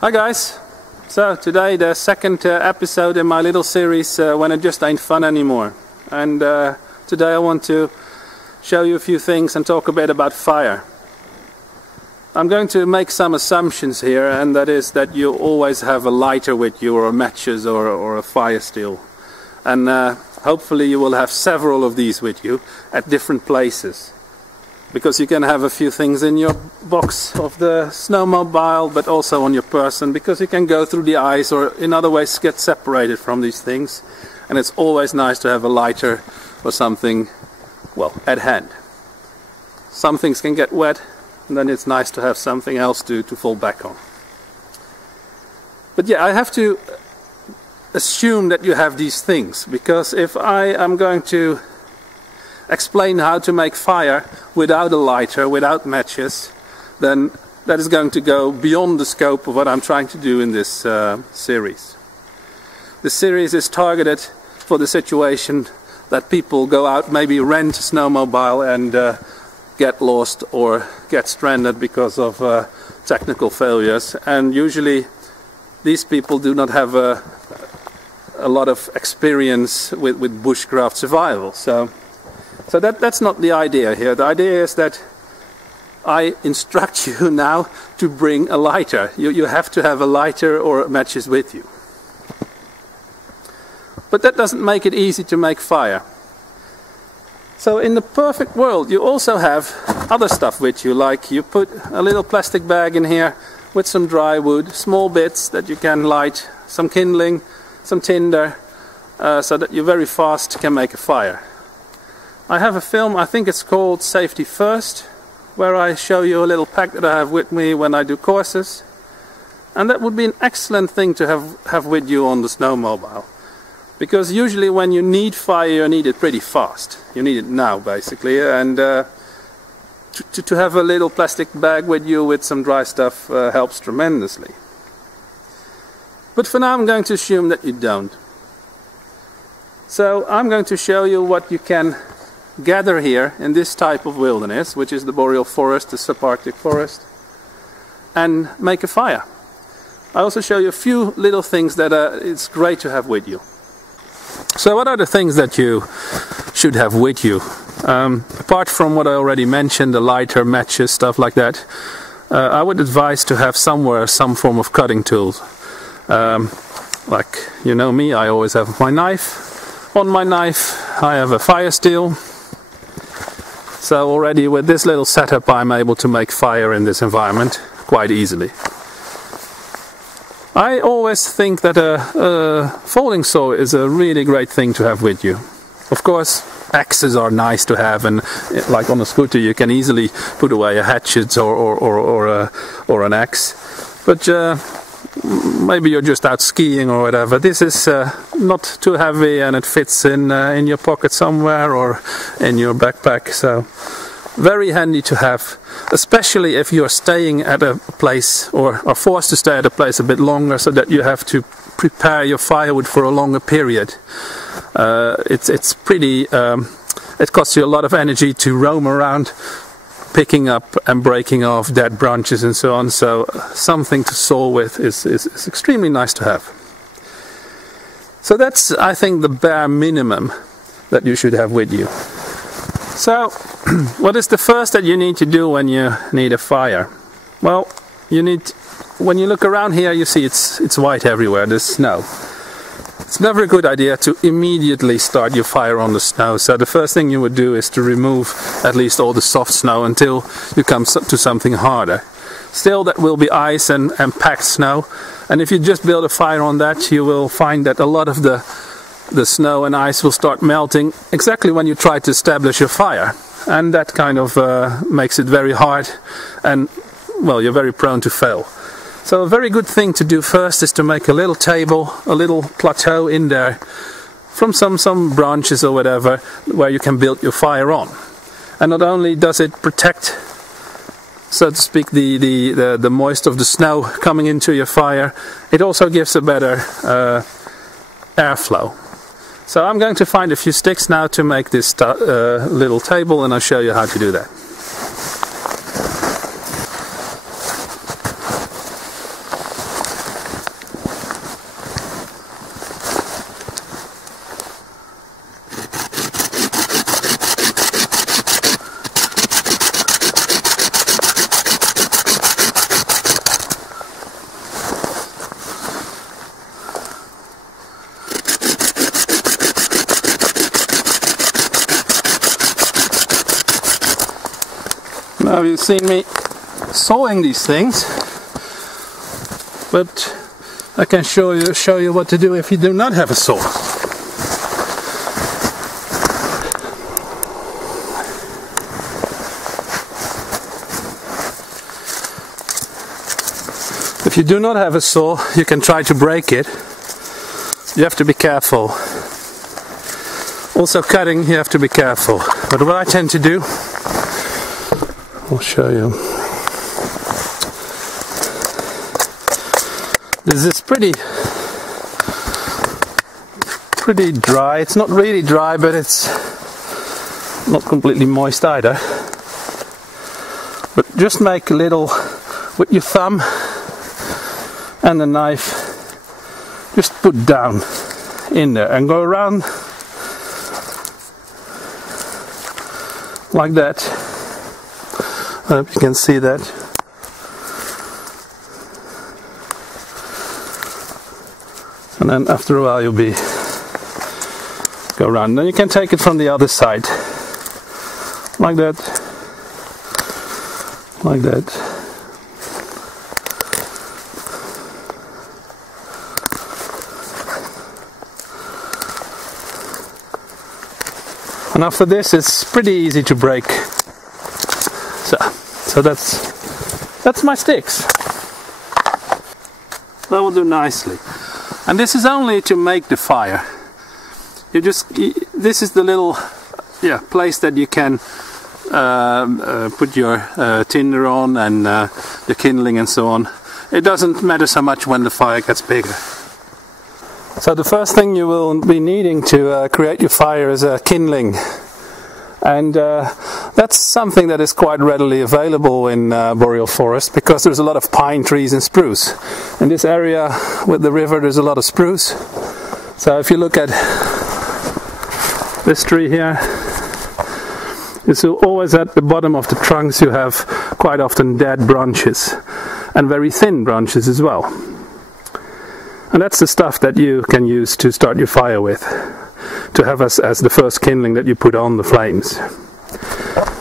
Hi guys! So today the second episode in my little series when it just ain't fun anymore. And today I want to show you a few things and talk a bit about fire. I'm going to make some assumptions here, and that is that you always have a lighter with you, or matches, or a fire steel. And hopefully you will have several of these with you at different places. Because you can have a few things in your box of the snowmobile, but also on your person, because you can go through the ice or in other ways get separated from these things. And it's always nice to have a lighter or something, well, at hand. Some things can get wet, and then it's nice to have something else to fall back on. But yeah, I have to assume that you have these things, because if I am going to explain how to make fire without a lighter, without matches, then that is going to go beyond the scope of what I'm trying to do in this series. This series is targeted for the situation that people go out, maybe rent a snowmobile and get lost or get stranded because of technical failures. And usually these people do not have a lot of experience with bushcraft survival. So that's not the idea here. The idea is that I instruct you now to bring a lighter. You have to have a lighter or matches with you. But that doesn't make it easy to make fire. So in the perfect world you also have other stuff with you, like you put a little plastic bag in here with some dry wood, small bits that you can light, some kindling, some tinder, so that you very fast can make a fire. I have a film, I think it's called Safety First, where I show you a little pack that I have with me when I do courses. And that would be an excellent thing to have with you on the snowmobile. Because usually when you need fire, you need it pretty fast. You need it now, basically. And to have a little plastic bag with you with some dry stuff helps tremendously. But for now I'm going to assume that you don't. So I'm going to show you what you can gather here in this type of wilderness, which is the boreal forest, the subarctic forest, and make a fire. I also show you a few little things that it's great to have with you. So what are the things that you should have with you? Apart from what I already mentioned, the lighter, matches, stuff like that, I would advise to have somewhere some form of cutting tools. Like, you know me, I always have my knife. On my knife I have a fire steel. So already with this little setup I'm able to make fire in this environment quite easily. I always think that a folding saw is a really great thing to have with you. Of course axes are nice to have, and like on a scooter you can easily put away a hatchet or an axe. But maybe you're just out skiing or whatever. This is not too heavy and it fits in your pocket somewhere or in your backpack. So very handy to have, especially if you're staying at a place or are forced to stay at a place a bit longer, so that you have to prepare your firewood for a longer period. It's pretty. It costs you a lot of energy to roam around, picking up and breaking off dead branches and so on, so something to saw with is extremely nice to have. So that's, I think, the bare minimum that you should have with you. So what is the first that you need to do when you need a fire? Well, when you look around here you see it's white everywhere, there's snow. It's never a good idea to immediately start your fire on the snow, so the first thing you would do is to remove at least all the soft snow until you come to something harder. Still, that will be ice and packed snow, and if you just build a fire on that, you will find that a lot of the snow and ice will start melting exactly when you try to establish your fire, and that kind of makes it very hard, and well, you're very prone to fail. So a very good thing to do first is to make a little table, a little plateau in there from some branches or whatever, where you can build your fire on. And not only does it protect, so to speak, the moist of the snow coming into your fire, it also gives a better airflow. So I'm going to find a few sticks now to make this little table, and I'll show you how to do that. Now you've seen me sawing these things, but I can show you what to do if you do not have a saw. If you do not have a saw, you can try to break it. You have to be careful. Also cutting, you have to be careful. But what I tend to do, I'll show you. This is pretty dry. It's not really dry, but it's not completely moist either. But just make a little with your thumb and the knife. Just put down in there and go around like that. I hope you can see that. And then after a while you'll be go around. Then you can take it from the other side. Like that. Like that. And after this it's pretty easy to break. So that's my sticks. That will do nicely. And this is only to make the fire. This is the little place that you can put your tinder on and the kindling and so on. It doesn't matter so much when the fire gets bigger. So the first thing you will be needing to create your fire is a kindling, and that's something that is quite readily available in boreal forest because there's a lot of pine trees and spruce. In this area with the river there's a lot of spruce. So if you look at this tree here, you see always at the bottom of the trunks you have quite often dead branches, and very thin branches as well. And that's the stuff that you can use to start your fire with, to have as the first kindling that you put on the flames.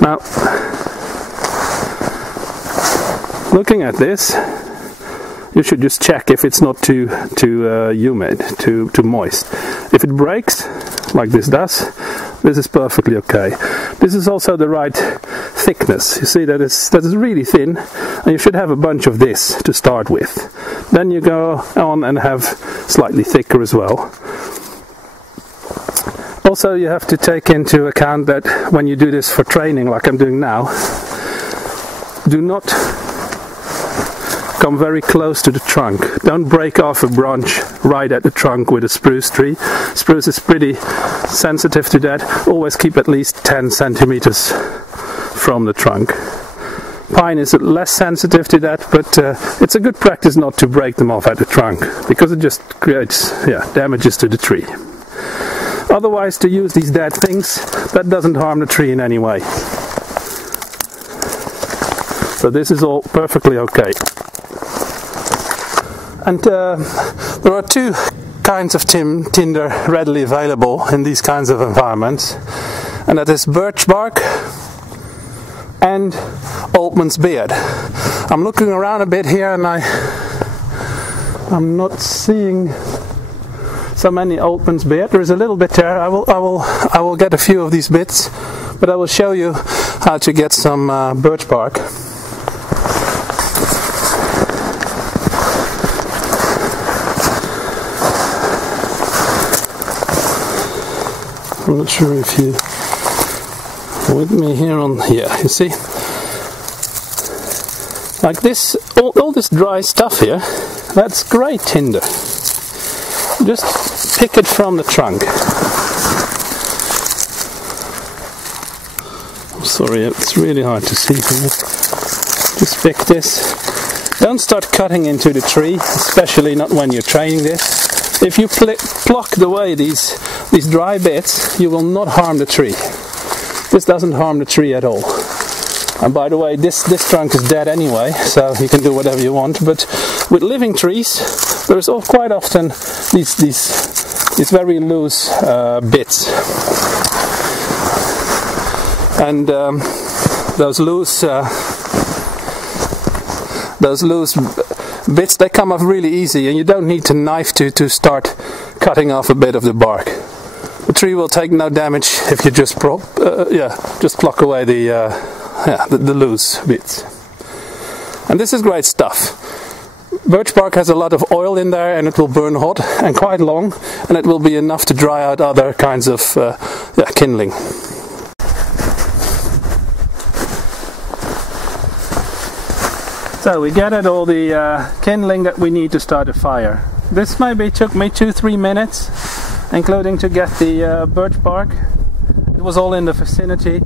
Now, looking at this, you should just check if it's not too humid, too moist. If it breaks, like this does, this is perfectly okay. This is also the right thickness. You see that is really thin, and you should have a bunch of this to start with. Then you go on and have slightly thicker as well. Also you have to take into account that when you do this for training like I'm doing now, do not come very close to the trunk. Don't break off a branch right at the trunk with a spruce tree. Spruce is pretty sensitive to that. Always keep at least 10 centimeters from the trunk. Pine is less sensitive to that, but it's a good practice not to break them off at the trunk, because it just creates damages to the tree. Otherwise, to use these dead things, that doesn't harm the tree in any way. So this is all perfectly okay. And there are two kinds of tinder readily available in these kinds of environments, and that is birch bark and oldman's beard. I'm looking around a bit here and I'm not seeing so many oldman's beard. There is a little bit there. I will get a few of these bits, but I will show you how to get some birch bark. I'm not sure if you with me here on here, you see, like this, all this dry stuff here, that's great tinder. Just pick it from the trunk. I'm sorry, it's really hard to see here. Just pick this. Don't start cutting into the tree, especially not when you're training this. If you pluck away these dry bits, you will not harm the tree. This doesn't harm the tree at all. And by the way, this trunk is dead anyway, so you can do whatever you want. But with living trees, there's quite often these very loose bits. And those loose bits, they come off really easy, and you don't need to knife to start cutting off a bit of the bark. The tree will take no damage if you just pluck away the loose bits. And this is great stuff. Birch bark has a lot of oil in there, and it will burn hot and quite long, and it will be enough to dry out other kinds of kindling. So we gathered all the kindling that we need to start a fire. This maybe took me 2-3 minutes, including to get the birch bark. It was all in the vicinity,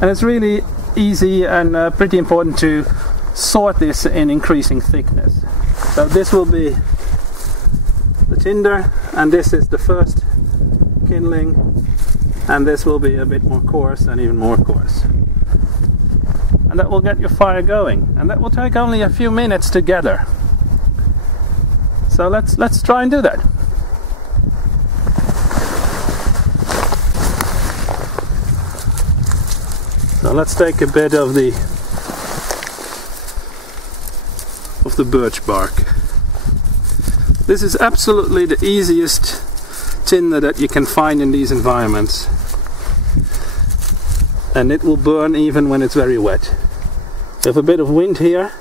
and it's really easy and pretty important to sort this in increasing thickness. So this will be the tinder, and this is the first kindling, and this will be a bit more coarse and even more coarse. And that will get your fire going, and that will take only a few minutes to gather. So let's try and do that. So let's take a bit of the birch bark. This is absolutely the easiest tinder that you can find in these environments, and it will burn even when it's very wet. We have a bit of wind here,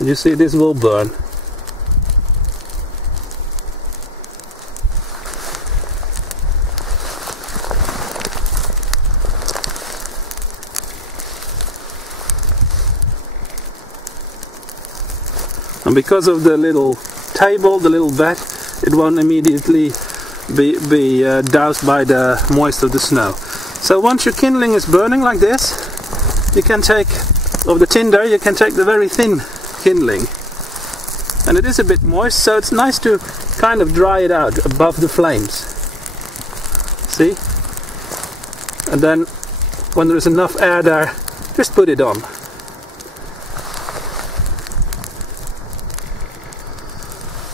and you see this will burn. And because of the little table, the little bed, it won't immediately be doused by the moisture of the snow. So once your kindling is burning like this, you can take, of the tinder, you can take the very thin kindling. And it is a bit moist, so it's nice to kind of dry it out above the flames. See? And then when there's enough air there, just put it on.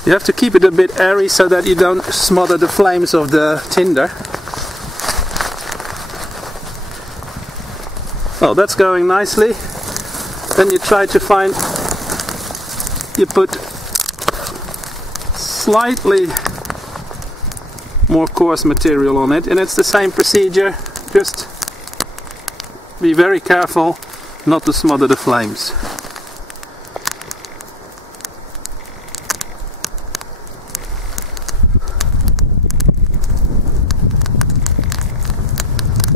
You have to keep it a bit airy so that you don't smother the flames of the tinder. Well, that's going nicely. Then you try to find, you put slightly more coarse material on it, and it's the same procedure. Just be very careful not to smother the flames.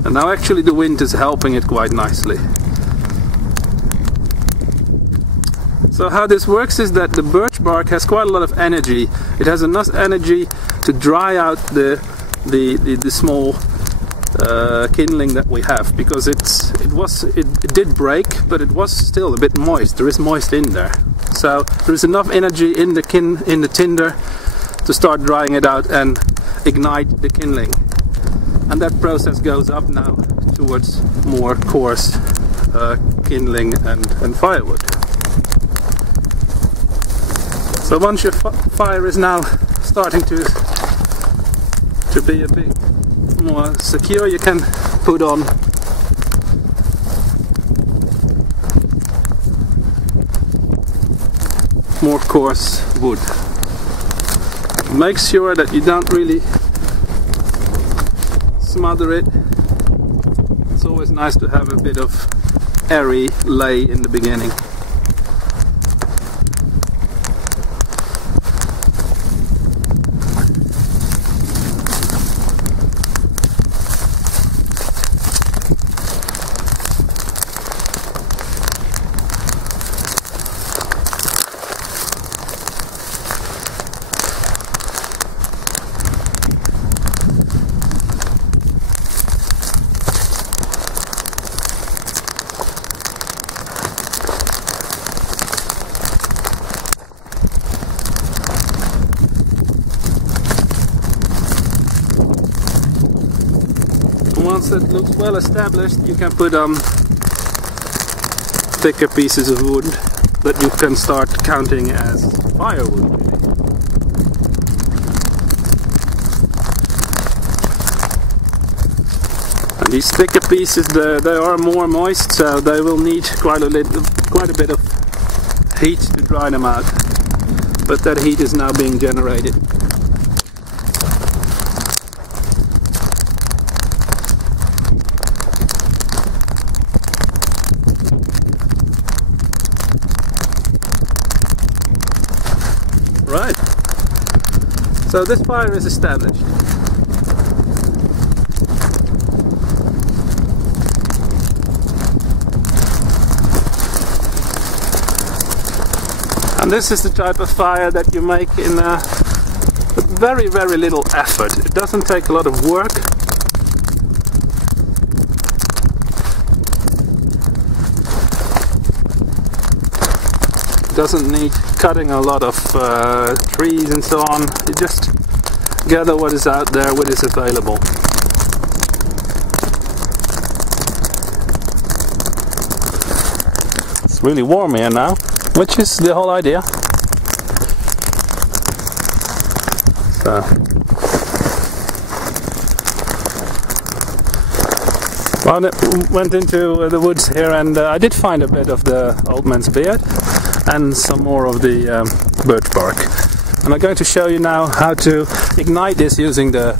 And now actually the wind is helping it quite nicely. So how this works is that the birch bark has quite a lot of energy. It has enough energy to dry out the small kindling that we have, because it did break, but it was still a bit moist. There is moist in there. So there is enough energy in the tinder to start drying it out and ignite the kindling. And that process goes up now towards more coarse kindling and firewood. So once your fire is now starting to be a bit more secure, you can put on more coarse wood. Make sure that you don't really smother it. It's always nice to have a bit of airy lay in the beginning. Once it looks well established, you can put thicker pieces of wood that you can start counting as firewood. And These thicker pieces, they are more moist, so they will need quite a bit of heat to dry them out. But that heat is now being generated. Right, so this fire is established. And this is the type of fire that you make in with very, very little effort. It doesn't take a lot of work. It doesn't need cutting a lot of trees and so on. You just gather what is out there, what is available. It's really warm here now, which is the whole idea. So, well, I went into the woods here, and I did find a bit of the old man's beard and some more of the birch bark. And I'm going to show you now how to ignite this using the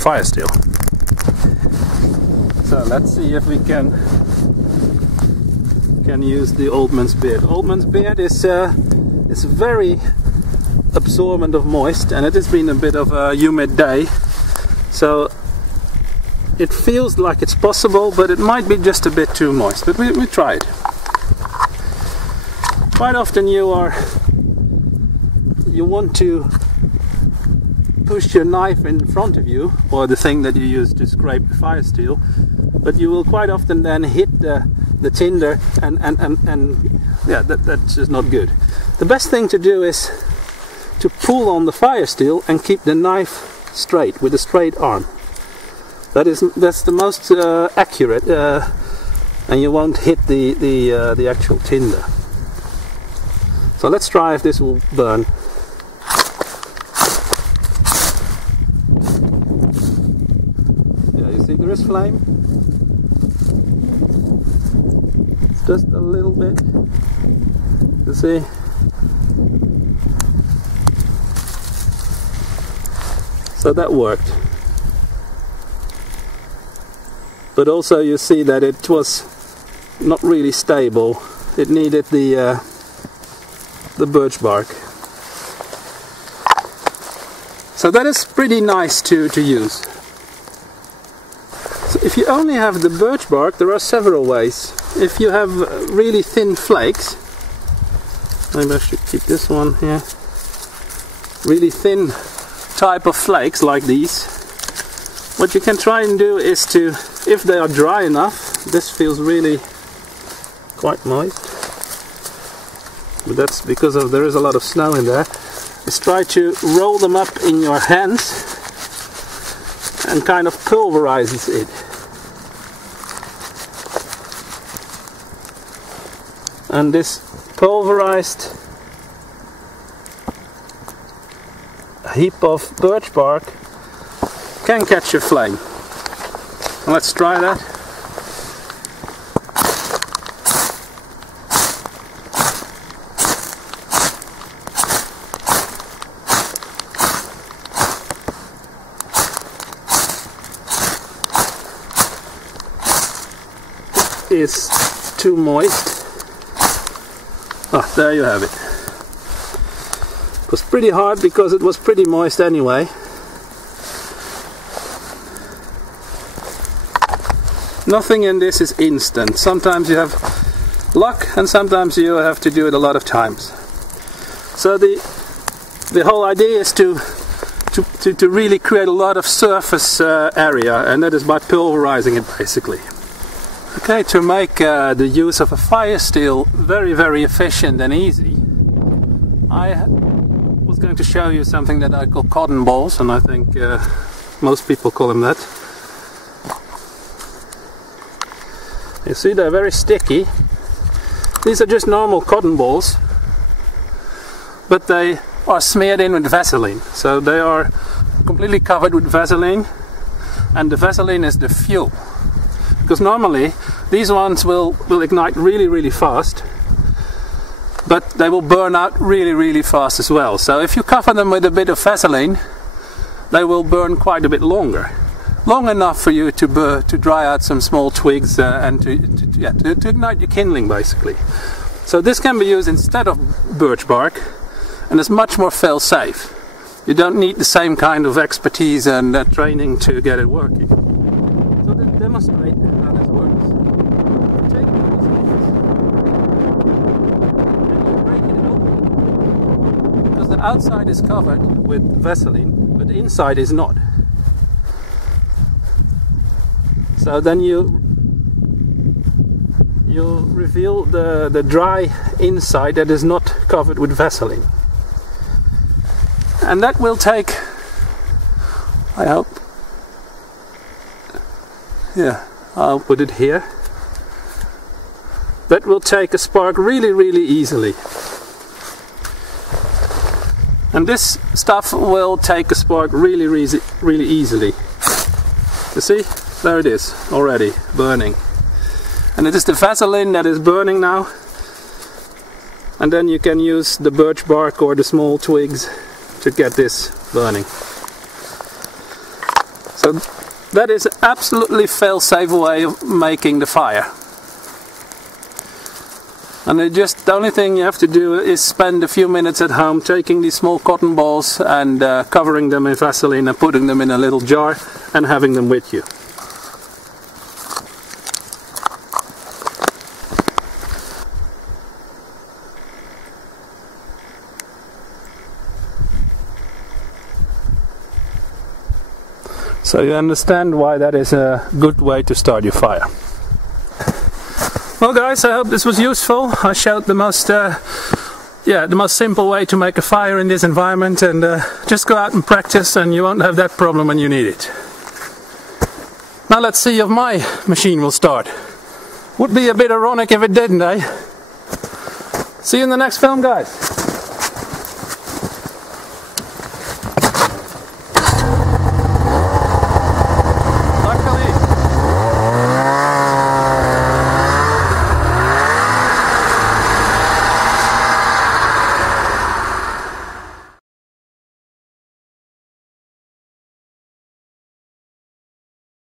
fire steel. So let's see if we can use the old man's beard. Old man's beard is very absorbent of moist, and it has been a bit of a humid day, so it feels like it's possible, but it might be just a bit too moist. But we try it. Quite often you want to push your knife in front of you, or the thing that you use to scrape the fire steel, but you will quite often then hit the tinder, and yeah, that's just not good. The best thing to do is to pull on the fire steel and keep the knife straight with a straight arm. That's the most accurate, and you won't hit the actual tinder. So let's try if this will burn. Yeah, you see there is flame. It's just a little bit. You see? So that worked. But also you see that it was not really stable. It needed the birch bark. So that is pretty nice to use. So if you only have the birch bark, there are several ways. If you have really thin flakes, maybe I should keep this one here, really thin type of flakes like these, what you can try and do is to, if they are dry enough, this feels really quite moist, but that's because there is a lot of snow in there, is try to roll them up in your hands and kind of pulverizes it. And this pulverized heap of birch bark can catch a flame. Let's try that. Is too moist. Ah, there you have it. It was pretty hard because it was pretty moist anyway. Nothing in this is instant. Sometimes you have luck, and sometimes you have to do it a lot of times. So the whole idea is to really create a lot of surface area, and that is by pulverizing it basically. Okay, to make the use of a fire steel very, very efficient and easy, I was going to show you something that I call cotton balls, and I think most people call them that. You see, they're very sticky. These are just normal cotton balls, but they are smeared in with Vaseline. So they are completely covered with Vaseline, and the Vaseline is the fuel. Because normally these ones will ignite really fast, but they will burn out really fast as well. So if you cover them with a bit of Vaseline, they will burn quite a bit longer. Long enough for you to dry out some small twigs and to ignite your kindling basically. So this can be used instead of birch bark, and it's much more fail-safe. You don't need the same kind of expertise and training to get it working. So to demonstrate how this works, you take it and you break it open, because the outside is covered with Vaseline, but the inside is not. So then you reveal the dry inside that is not covered with Vaseline. And that will take, I hope, yeah, I'll put it here. That will take a spark really easily. And this stuff will take a spark really easily. You see, there it is, already burning. And it is the Vaseline that is burning now. And then you can use the birch bark or the small twigs to get this burning. So that is absolutely fail-safe way of making the fire. And the only thing you have to do is spend a few minutes at home taking these small cotton balls and covering them in Vaseline and putting them in a little jar and having them with you. So you understand why that is a good way to start your fire. Well guys, I hope this was useful. I showed the most simple way to make a fire in this environment, and just go out and practice and you won't have that problem when you need it. Now let's see if my machine will start. Would be a bit ironic if it didn't, eh? See you in the next film, guys.